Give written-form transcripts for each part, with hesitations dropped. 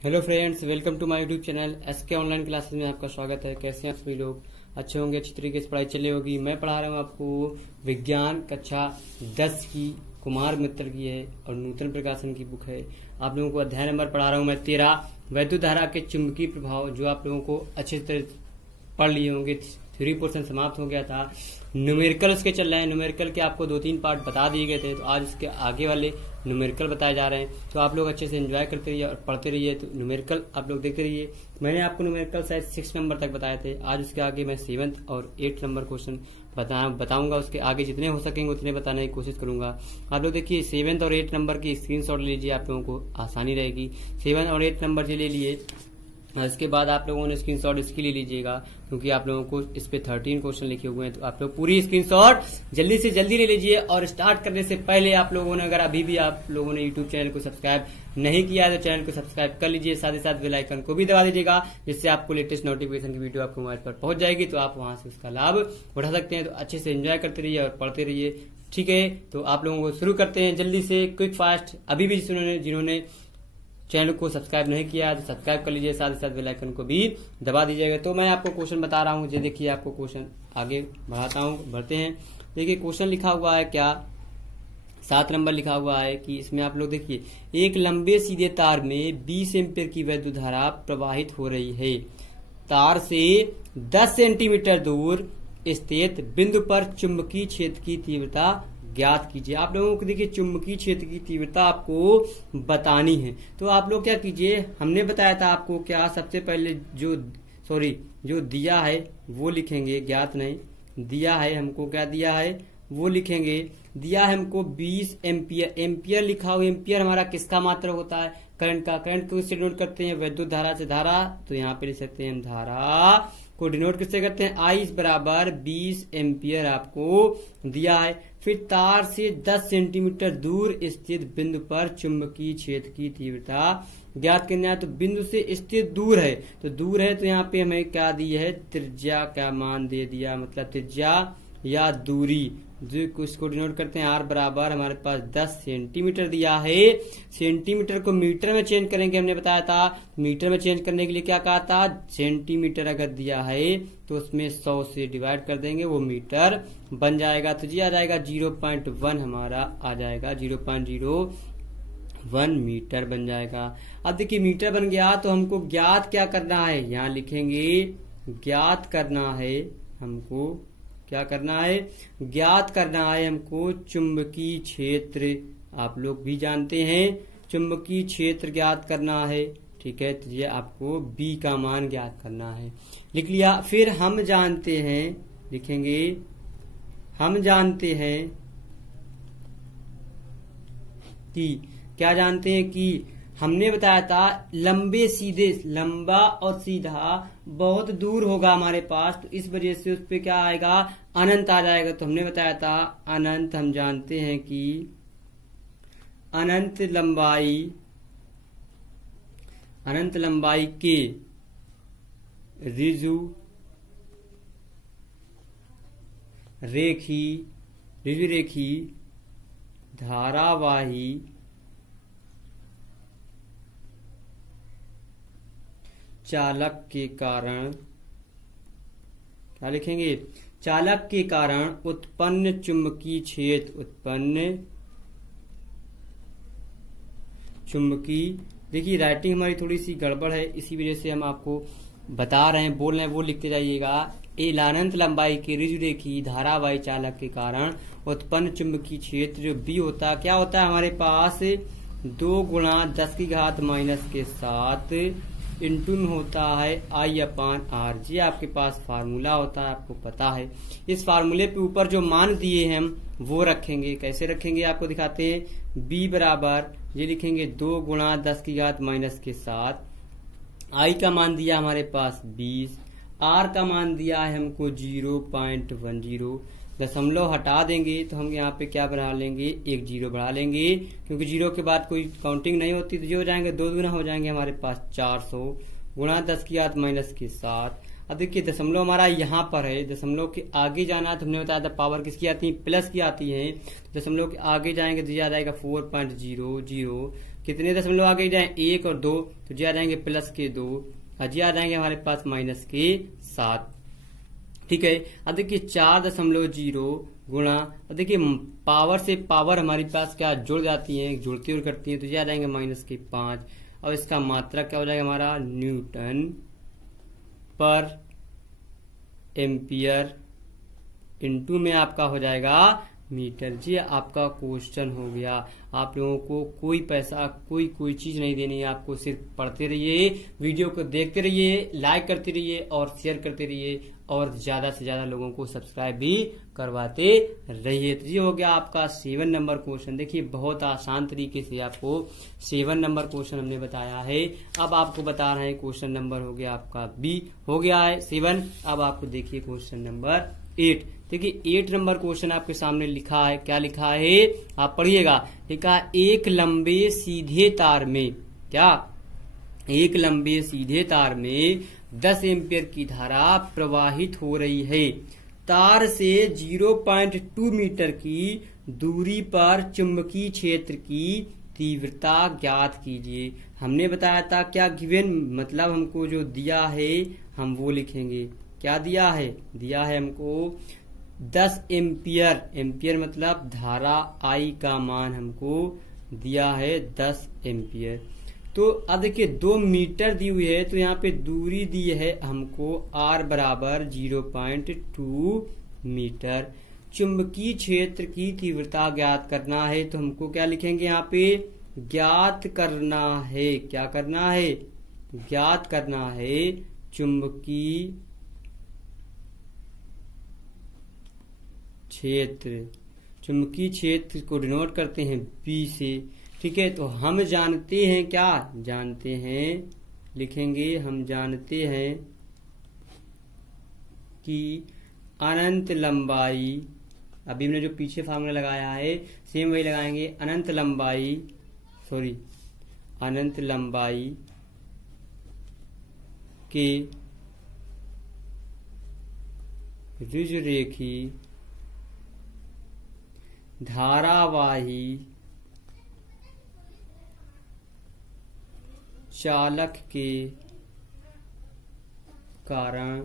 Hello friends, welcome to my YouTube channel SK online classes में आपका स्वागत है। कैसे हैं आप सभी लोग? अच्छे होंगे, अच्छी तरीके से पढ़ाई चली होगी। मैं पढ़ा रहा हूँ आपको विज्ञान कक्षा 10 की, कुमार मित्र की है और नूतन प्रकाशन की बुक है। आप लोगों को अध्याय नंबर पढ़ा रहा हूँ मैं 13, वैद्युत धारा के चुंबकीय प्रभाव, जो आप लोगों को अच्छे तरह पढ़ लिए होंगे। 3 पोर्शन समाप्त हो गया था। न्यूमेरिकल उसके चल रहे हैं। न्यूमेरिकल के आपको 2-3 पार्ट बता दिए गए थे, तो आज उसके आगे वाले न्यूमेरिकल बताए जा रहे हैं। तो आप लोग अच्छे से एंजॉय करते रहिए और पढ़ते रहिए। तो न्यूमेरिकल आप लोग देखते रहिए। मैंने आपको न्यूमेरिकल शायद 6 नंबर तक बताए थे। आज उसके आगे मैं 7th और 8th नंबर क्वेश्चन बताऊंगा। उसके आगे जितने हो सकेंगे उतने बताने की कोशिश करूंगा। आप लोग देखिए 7th और 8th नंबर की स्क्रीनशॉट ले लीजिए, आप लोगों को आसानी रहेगी। 7 और 8 नंबर ले लिए। इसके बाद आप लोगों ने स्क्रीनशॉट इसकी ले लीजिएगा, क्योंकि आप लोगों को इस पे 13 क्वेश्चन लिखे हुए हैं। तो आप लोग पूरी स्क्रीनशॉट जल्दी से जल्दी ले लीजिए। और स्टार्ट करने से पहले आप लोगों ने, अगर अभी भी आप लोगों ने यूट्यूब चैनल को सब्सक्राइब नहीं किया है तो चैनल को सब्सक्राइब कर लीजिए। साथ ही साथ बेल आइकन को भी दबा दीजिएगा, जिससे आपको लेटेस्ट नोटिफिकेशन की वीडियो आपके मोबाइल पर पहुंच जाएगी, तो आप वहां से उसका लाभ उठा सकते हैं। तो अच्छे से एंजॉय करते रहिए और पढ़ते रहिए, ठीक है? तो आप लोगों को शुरू करते हैं जल्दी से, क्विक फास्ट। अभी भी जिन्होंने चैनल को सब्सक्राइब नहीं किया है तो सब्सक्राइब कर लीजिए, साथ ही साथ बेल आइकन को भी दबा दीजिएगा। तो मैं आपको क्वेश्चन बता रहा हूँ, ये देखिए आपको क्वेश्चन आगे बढ़ते हैं। देखिए क्वेश्चन लिखा हुआ है क्या, 7 नंबर लिखा हुआ है कि इसमें आप लोग देखिए, एक लंबे सीधे तार में 20 एम्पीयर की वैद्युत धारा प्रवाहित हो रही है। तार से 10 सेंटीमीटर दूर स्थित बिंदु पर चुंबकीय क्षेत्र की तीव्रता ज्ञात कीजिए। आप लोगों को देखिए चुंबकीय क्षेत्र की तीव्रता आपको बतानी है। तो आप लोग क्या कीजिए, हमने बताया था आपको क्या, सबसे पहले जो दिया है वो लिखेंगे, ज्ञात नहीं, दिया है हमको, क्या दिया है वो लिखेंगे। दिया है हमको 20 एम्पियर। एम्पियर लिखा हुआ, एम्पियर हमारा किसका मात्रक होता है? करंट का। करंट को इससे डिनोट करते हैं वैद्युत धारा से धारा, तो यहाँ पे लिख सकते हैं हम धारा को डिनोट किससे करते हैं? I बराबर 20 एम्पियर आपको दिया है। फिर तार से 10 सेंटीमीटर दूर स्थित बिंदु पर चुंबकीय क्षेत्र की तीव्रता ज्ञात करना है। तो बिंदु से स्थित दूर है, तो दूर है तो यहाँ पे हमें क्या दी है? त्रिज्या का मान दे दिया, मतलब त्रिज्या या दूरी, जो इसको डिनोट करते हैं R बराबर हमारे पास 10 सेंटीमीटर दिया है। सेंटीमीटर को मीटर में चेंज करेंगे, हमने बताया था। मीटर में चेंज करने के लिए क्या कहा था? सेंटीमीटर अगर दिया है तो उसमें 100 से डिवाइड कर देंगे, वो मीटर बन जाएगा। तो जी आ जाएगा 0.1 हमारा आ जाएगा, 0.01 मीटर बन जाएगा। अब देखिए मीटर बन गया तो हमको ज्ञात क्या करना है? यहाँ लिखेंगे ज्ञात करना है हमको, क्या करना है? ज्ञात करना है हमको चुंबकीय क्षेत्र। आप लोग भी जानते हैं चुंबकीय क्षेत्र ज्ञात करना है, ठीक है? तो ये आपको B का मान ज्ञात करना है, लिख लिया। फिर हम जानते हैं, लिखेंगे हम जानते हैं कि, क्या जानते हैं कि हमने बताया था लंबा और सीधा बहुत दूर होगा हमारे पास, तो इस वजह से उस पे क्या आएगा? अनंत आ जाएगा। तो हमने बताया था अनंत, हम जानते हैं कि अनंत लंबाई के ऋजु रेखी धारावाही चालक के कारण, क्या लिखेंगे? चालक के कारण उत्पन्न चुंबकीय देखिए राइटिंग हमारी थोड़ी सी गड़बड़ है, इसी वजह से हम आपको बता रहे हैं, बोल रहे हैं, वो लिखते जाइएगा। अनंत लंबाई के ऋजुरेखी धारावाही चालक के कारण उत्पन्न चुंबकीय क्षेत्र जो B होता है, क्या होता है हमारे पास? 2 गुणा 10 की घात माइनस के साथ इंटू में होता है I/R। जी आपके पास फार्मूला होता है, आपको पता है। इस फार्मूले पे ऊपर जो मान दिए हैं हम वो रखेंगे। कैसे रखेंगे आपको दिखाते हैं। B बराबर ये लिखेंगे 2 गुणा 10 की घात माइनस के साथ, I का मान दिया हमारे पास 20, R का मान दिया है हमको 0.10। दशमलव हटा देंगे तो हम यहाँ पे क्या बढ़ा लेंगे? 1 जीरो बढ़ा लेंगे, क्योंकि जीरो के बाद कोई काउंटिंग नहीं होती। तो जो हो जाएंगे 2 गुना हो जाएंगे हमारे पास 400 गुणा 10 की घात माइनस के 7। अब देखिए दशमलव हमारा यहाँ पर है, दशमलव के आगे जाना है तो हमने बताया था पावर किसकी आती है? प्लस की आती है। दशमलव के आगे जाएंगे तो आ जाएगा 4.00। कितने दशमलव आगे जाए 1 और 2, तो जी आ जाएंगे प्लस के 2 और जी आ जाएंगे हमारे पास माइनस के 7। ठीक है, अब देखिए 4.0 गुणा, अब देखिए पावर से पावर हमारे पास क्या जुड़ जाती है, जुड़ती हुई करती है, तो ये आ जाएंगे माइनस के 5 और इसका मात्रा क्या हो जाएगा हमारा न्यूटन पर एम्पियर इनटू में आपका हो जाएगा मीटर। जी आपका क्वेश्चन हो गया। आप लोगों को कोई पैसा कोई चीज नहीं देनी है, आपको सिर्फ पढ़ते रहिए, वीडियो को देखते रहिए, लाइक करते रहिए और शेयर करते रहिए और ज्यादा से ज्यादा लोगों को सब्सक्राइब भी करवाते रहिए। तो ये हो गया आपका 7 नंबर क्वेश्चन। देखिए बहुत आसान तरीके से आपको 7 नंबर क्वेश्चन हमने बताया है। अब आपको बता रहे हैं क्वेश्चन नंबर हो गया आपका बी, हो गया है 7। अब आपको देखिए क्वेश्चन नंबर 8। देखिए 8 नंबर क्वेश्चन आपके सामने लिखा है, क्या लिखा है आप पढ़िएगा। लिखा है एक लंबे सीधे तार में, क्या एक लंबे सीधे तार में 10 एम्पियर की धारा प्रवाहित हो रही है। तार से 0.2 मीटर की दूरी पर चुंबकीय क्षेत्र की तीव्रता ज्ञात कीजिए। हमने बताया था क्या गिवन, मतलब हमको जो दिया है हम वो लिखेंगे। क्या दिया है, दिया है हमको 10 एम्पियर, एम्पियर मतलब धारा आई का मान हमको दिया है 10 एम्पियर। तो अब देखिए 2 मीटर दी हुई है, तो यहाँ पे दूरी दी है हमको r बराबर 0.2 मीटर। चुंबकीय क्षेत्र की तीव्रता ज्ञात करना है, तो हमको क्या लिखेंगे यहाँ पे ज्ञात करना है, क्या करना है ज्ञात करना है चुंबकीय क्षेत्र। चुंबकीय क्षेत्र को डिनोट करते हैं B से। ठीक है, तो हम जानते हैं, क्या जानते हैं लिखेंगे, हम जानते हैं कि अनंत लंबाई, अभी हमने जो पीछे फार्मूला लगाया है सेम वही लगाएंगे। अनंत लंबाई के ऋजुरेखी धारावाही चालक के कारण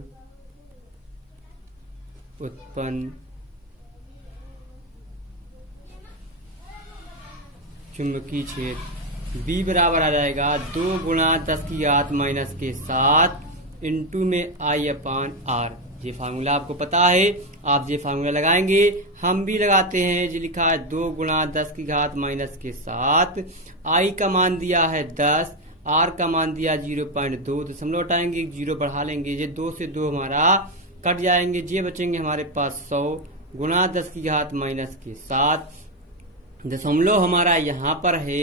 उत्पन्न चुंबकीय क्षेत्र B बराबर आ जाएगा 2 गुणा 10 की घात माइनस के 7 इंटू में I/R। ये फार्मूला आपको पता है, आप ये फार्मूला लगाएंगे, हम भी लगाते हैं। जो लिखा है 2 गुणा 10 की घात माइनस के 7, I का मान दिया है 10, R का मान दिया 0.2, दशमलव हटाएंगे 1 0 बढ़ा लेंगे, ये 2 से 2 हमारा कट जाएंगे, ये बचेंगे हमारे पास 100 गुणा 10 की घात माइनस के 7। दशमलव हमारा यहाँ पर है,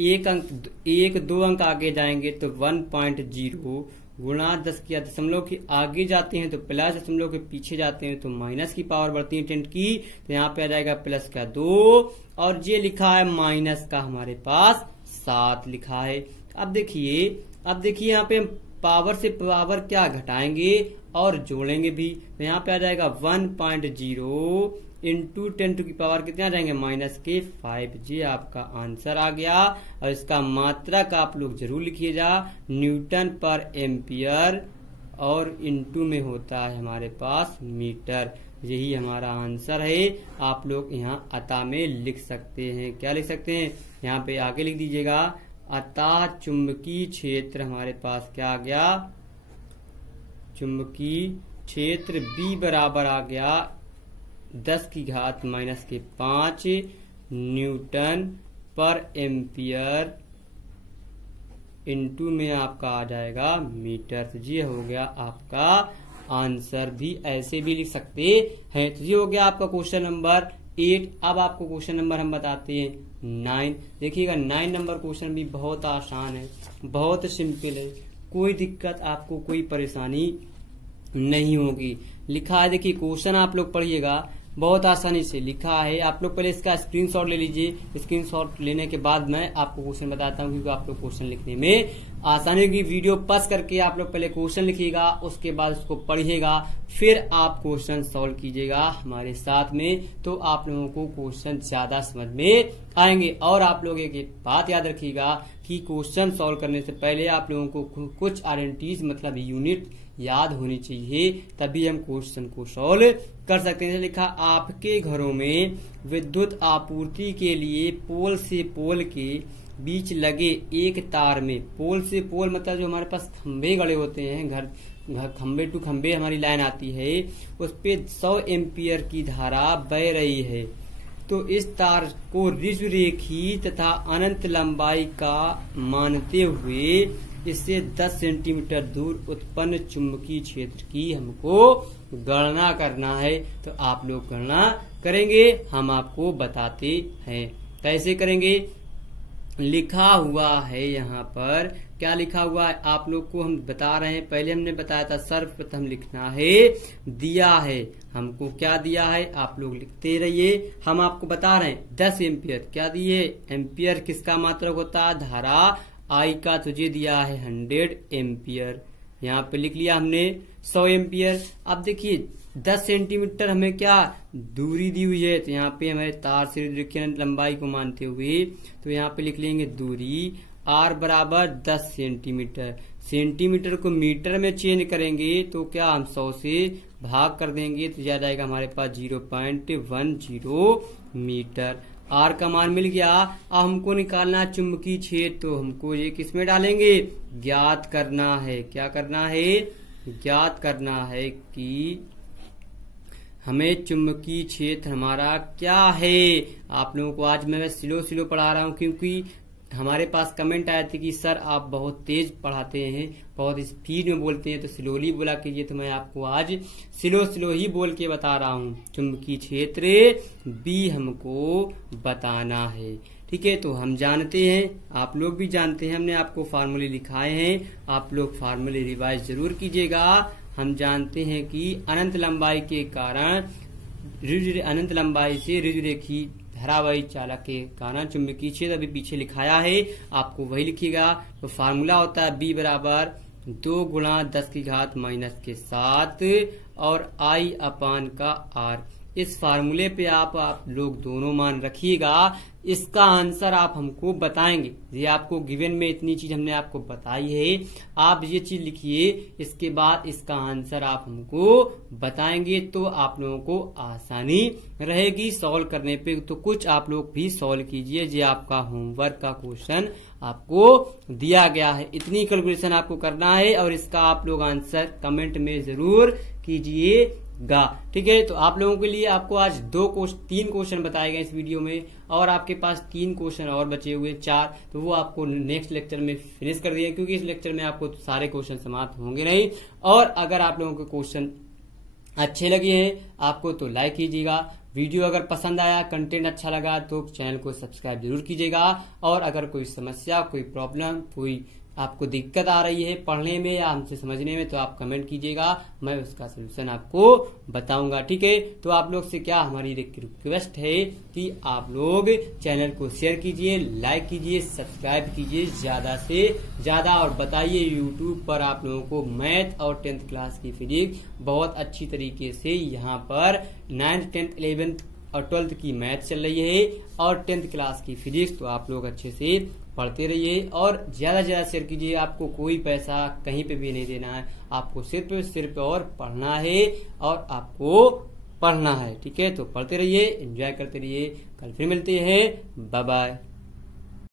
एक 2 अंक आगे जाएंगे तो 1.0 गुणा 10 की दशमलव के आगे जाते हैं तो प्लस, दशमलव के पीछे जाते हैं तो माइनस की पावर बढ़ती है 10 की, तो यहाँ पे आ जाएगा प्लस का 2 और ये लिखा है माइनस का हमारे पास 7 लिखा है। अब देखिए यहाँ पे पावर से पावर क्या घटाएंगे और जोड़ेंगे भी, तो यहाँ पे आ जाएगा 1.0 इंटू 10 टू की पावर कितने आ जाएंगे माइनस के 5। जी आपका आंसर आ गया। और इसका मात्रक आप लोग जरूर लिखिएगा न्यूटन पर एम्पियर और इंटू में होता है हमारे पास मीटर। यही हमारा आंसर है। आप लोग यहाँ अतः में लिख सकते हैं, क्या लिख सकते हैं यहाँ पे आगे लिख दीजिएगा अतः चुंबकीय क्षेत्र हमारे पास क्या आ गया, चुंबकीय क्षेत्र B बराबर आ गया 10 की घात माइनस के 5 न्यूटन पर एम्पियर इंटू में आपका आ जाएगा मीटर। तो ये हो गया आपका आंसर। भी ऐसे भी लिख सकते हैं। तो ये हो गया आपका क्वेश्चन नंबर 8। अब आपको क्वेश्चन नंबर हम बताते हैं 9। देखिएगा 9 नंबर क्वेश्चन भी बहुत आसान है, बहुत सिंपल है, कोई दिक्कत आपको कोई परेशानी नहीं होगी। लिखा है, देखिए क्वेश्चन आप लोग पढ़िएगा, बहुत आसानी से लिखा है। आप लोग पहले इसका स्क्रीनशॉट ले लीजिए। स्क्रीनशॉट लेने के बाद मैं आपको क्वेश्चन बताता हूँ, क्योंकि आप लोग क्वेश्चन लिखने में आसानी होगी। वीडियो पॉज करके आप लोग पहले क्वेश्चन लिखिएगा, उसके बाद उसको पढ़िएगा, फिर आप क्वेश्चन सॉल्व कीजिएगा हमारे साथ में, तो आप लोगों को क्वेश्चन ज्यादा समझ में आएंगे। और आप लोग एक बात याद रखिएगा कि क्वेश्चन सॉल्व करने से पहले आप लोगों को कुछ आइडेंटिटीज मतलब यूनिट याद होनी चाहिए, तभी हम क्वेश्चन को सॉल्व कर सकते हैं। लिखा आपके घरों में विद्युत आपूर्ति के लिए पोल से पोल के बीच लगे एक तार में, पोल से पोल मतलब जो हमारे पास खंबे गड़े होते हैं, घर खंबे टू खंबे हमारी लाइन आती है, उस पे 100 एम्पियर की धारा बह रही है। तो इस तार को ऋजुरेखी तथा अनंत लंबाई का मानते हुए इससे 10 सेंटीमीटर दूर उत्पन्न चुंबकीय क्षेत्र की हमको गणना करना है। तो आप लोग गणना करेंगे, हम आपको बताते हैं कैसे करेंगे। लिखा हुआ है यहाँ पर, क्या लिखा हुआ है आप लोग को हम बता रहे हैं। पहले हमने बताया था सर्वप्रथम लिखना है, दिया है हमको, क्या दिया है आप लोग लिखते रहिए। हम आपको बता रहे हैं 10 एम्पियर, क्या दिए, एम्पियर किसका मात्रक होता है, धारा आई का, तुझे दिया है 100 एम्पियर। यहाँ पे लिख लिया हमने 100 एम्पियर। अब देखिए 10 सेंटीमीटर हमें क्या दूरी दी हुई है, तो यहाँ पे हमारे तार से लंबाई को मानते हुए तो यहाँ पे लिख लेंगे दूरी R बराबर 10 सेंटीमीटर। सेंटीमीटर को मीटर में चेंज करेंगे तो क्या हम 100 से भाग कर देंगे तो आ जाएगा हमारे पास 0.10 मीटर। R का मान मिल गया। अब हमको निकालना चुंबकीय क्षेत्र, तो हमको ये किसमें डालेंगे, ज्ञात करना है। क्या करना है, ज्ञात करना है कि हमें चुंबकीय क्षेत्र हमारा क्या है। आप लोगों को आज मैं स्लो स्लो पढ़ा रहा हूँ, क्योंकि हमारे पास कमेंट आए थे कि सर आप बहुत तेज पढ़ाते हैं, बहुत स्पीड में बोलते हैं, तो स्लोली बोला कीजिए। तो मैं आपको आज स्लो स्लो ही बोल के बता रहा हूँ। चुंबकीय क्षेत्र बी हमको बताना है, ठीक है। तो हम जानते हैं, आप लोग भी जानते हैं, हमने आपको फार्मूले लिखाए हैं, आप लोग फार्मूले रिवाइज जरूर कीजिएगा। हम जानते हैं कि अनंत लंबाई के कारण अनंत लंबाई से ऋजुरेखी धारावाही चालक के कारण चुंबकीय क्षेत्र अभी पीछे लिखाया है, आपको वही लिखिएगा। तो फार्मूला होता है B बराबर 2 गुणा 10 की घात माइनस के 7 और I अपान का R। इस फार्मूले पे आप लोग दोनों मान रखिएगा। इसका आंसर आप हमको बताएंगे। ये आपको गिवन में इतनी चीज हमने आपको बताई है, आप ये चीज लिखिए, इसके बाद इसका आंसर आप हमको बताएंगे तो आप लोगों को आसानी रहेगी सॉल्व करने पे। तो कुछ आप लोग भी सॉल्व कीजिए, ये आपका होमवर्क का क्वेश्चन आपको दिया गया है। इतनी कैलकुलेशन आपको करना है और इसका आप लोग आंसर कमेंट में जरूर कीजिएगा, ठीक है। तो आप लोगों के लिए आपको आज 3 क्वेश्चन बताए गए इस वीडियो में, और आपके पास 3 क्वेश्चन और बचे हुए 4, तो वो आपको नेक्स्ट लेक्चर में फिनिश कर दिए, क्योंकि इस लेक्चर में आपको सारे क्वेश्चन समाप्त होंगे नहीं। और अगर आप लोगों के क्वेश्चन अच्छे लगे हैं आपको तो लाइक कीजिएगा। वीडियो अगर पसंद आया, कंटेंट अच्छा लगा तो चैनल को सब्सक्राइब जरूर कीजिएगा। और अगर कोई समस्या, कोई प्रॉब्लम, कोई आपको दिक्कत आ रही है पढ़ने में या हमसे समझने में, तो आप कमेंट कीजिएगा, मैं उसका सोल्यूशन आपको बताऊंगा, ठीक है। तो आप लोग से क्या हमारी रिक्वेस्ट है कि आप लोग चैनल को शेयर कीजिए, लाइक कीजिए, सब्सक्राइब कीजिए ज्यादा से ज्यादा, और बताइए यूट्यूब पर आप लोगों को मैथ और 10th क्लास की फिजिक्स बहुत अच्छी तरीके से यहाँ पर 9th 10th 11th और 12th की मैथ चल रही है और 10th क्लास की फिजिक्स, तो आप लोग अच्छे से पढ़ते रहिए और ज्यादा से ज्यादा शेयर कीजिए। आपको कोई पैसा कहीं पे भी नहीं देना है, आपको सिर्फ और पढ़ना है और आपको पढ़ना है, ठीक है। तो पढ़ते रहिए, एंजॉय करते रहिए। कल फिर मिलते हैं, बाय बाय।